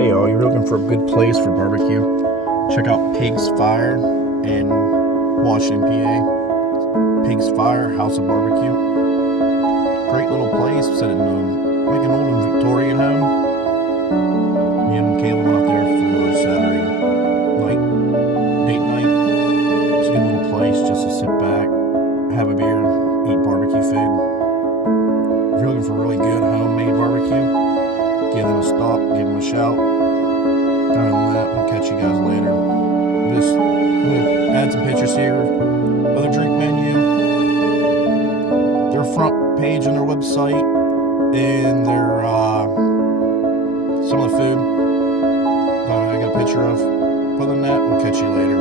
Hey y'all, you're looking for a good place for barbecue? Check out Pig's Fire in Washington, PA. Pig's Fire House of Barbeque. Great little place set in like an old Victorian home. Me and Caleb went out there for Saturday night, date night. It's a good little place just to sit back, have a beer, eat barbecue food. If you're looking for really good homemade barbecue, give them a stop, give them a shout. Other than that, we'll catch you guys later. Just add some pictures here. Other drink menu, their front page on their website, and their some of the food that I got a picture of. Other than that, we'll catch you later.